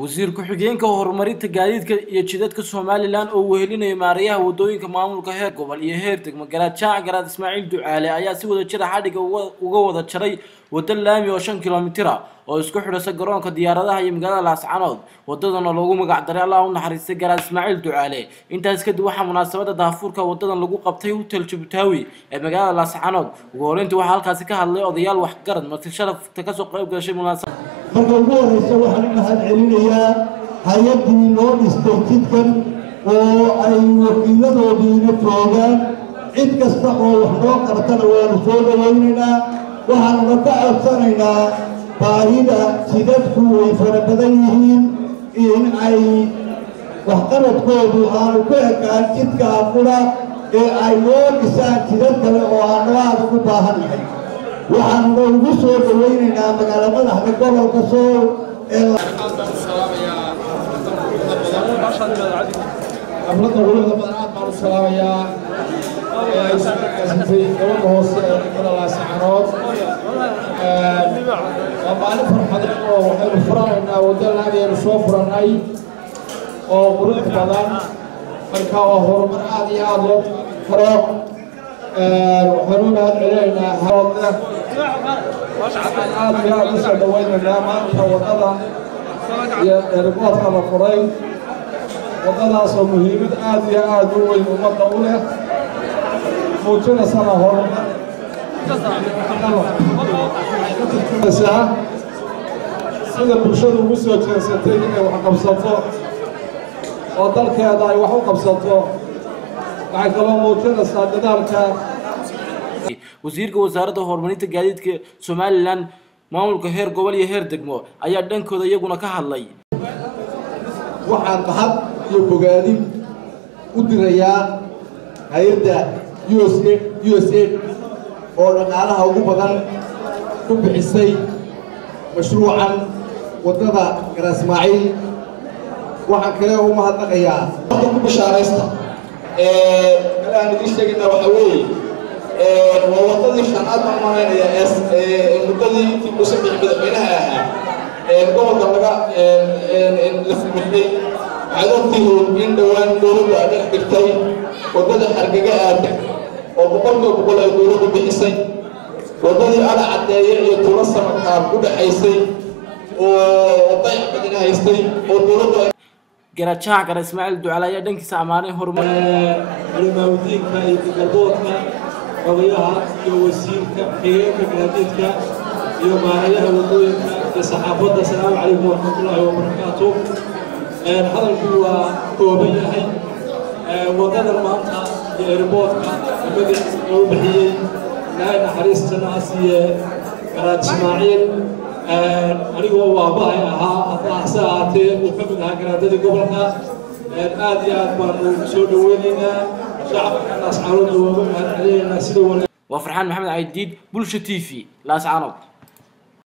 wasiir ku-xigeenka horumarinta gaadiidka iyo jidadka Somaliland oo wehelinaya maariyaha wadooyinka maamulka heer gobol iyo heer degmo Garaad Ismaaciil Ducaale ayaa si wada jir xadhiga uga wada jaray wada laami oo 5 kilomitir oo isku xidhaysa garoonka diyaaradaha iyo magaalada Laascaanood wadadan oo lagu magac daray Allah u naxariistay Garaad Ismaaciil Ducaale intaas kadib waxa munaasabada daafurka wadadan lagu qabtay hotel Jubtaawi ee magaalada Laascaanood ugu horeyntii waxa halkaas ka hadlay odayaal wax garad marti sharafta ka soo qayb gashay munaasabada marka ugu horeysa waxaan mahad celinayaa hay'adii noo dhistay jidkan oo ay wakiiladoodiina joogaan cid kasta oo wax noo qabtana waanu soo dhawaynaynaa waxaanu ka codsanaynaa baahida jidadku way fara badan yihiin in ay waxqabadkoodu aanu ku ekaan jidka qura ee ay noo dhisaan jidad kale oo aanu aad ugu baahannahay waxaan ugu soo dhawaynaynaa magaala madaxda gobolka Sool ee xafladda waliba badan baan salaamayaa ay sii gobol hoose ee Laascaanood waa maalin farxad oo waxaynu furanaynaa wadada ayaynu soo furanay oo qurux badan marka waa horumar aad iyo aad loo faro waxaanu mahad celinaynaa hawada aad iyo aad u soo dhawaynaynaa maanta wadada iyo erboodka la furay wadadaas oo muhiimad aad iyo aad u weyn ummadda u leh muujinaysana horumar sida bulshadu ugu soo jeesatay inay wax qabsato oo dalkeeda ay wax u qabsato waxay kaloo muujinaysaa dadaalka wasiirka wasaaradda horumarinta gaadiidka Somaliland maamulka heer gobol iyo heer degmo ayaa dhankooda iyaguna ka hadlay waxaan mahad iyo bogaadin u dirayaa hay'adda USAID oo dhaqaalaha ugu badan ku bixisay mashruucan wadada Garaad Ismaaciil waxaan kale u mahadnaqayaa ku bishaaraysta aan idin sheegayna waxa weeye waa wadadii shanaad ma maanaya muddadii intii ku sameeyay madaxweynaha ahaa gobolka laga la sameeyay cadadtii in dhawaan dowladda ay dhigtay wadada Hargeysa aad oo boqol ay dowladdu bixisay wadadii ala cadeeyay iyo tuulo samakaab u dhaxaysay oo wadada badina haystay oo dowladdu Garaad Ismaaciil Ducaale ayaa dhankiisa amaanay horumar culimaawidiinka iyo galboodka odayaha iyo wasiirka xiriirka gaadiidka iyo maarayaha wadooyinka iyo saxaafadda salaamu calaykum warahmatullaahi wabarakaatuh hadalku waa kooban yahay wadadan maanta iyo airportka magaciisa loo bixiyey ilaahay naxariistana asiiye Garaad Ismaaciil anigoo waabahay ahaa hase ahaatee uu ka mid ahaa garaadadii gobolka aad iyo aad baanu soo dhawaynaynaa shacabka Laascaanood waa mahad celinaynaa sida وفرحان محمد عيديد بولشة TV Laascaanood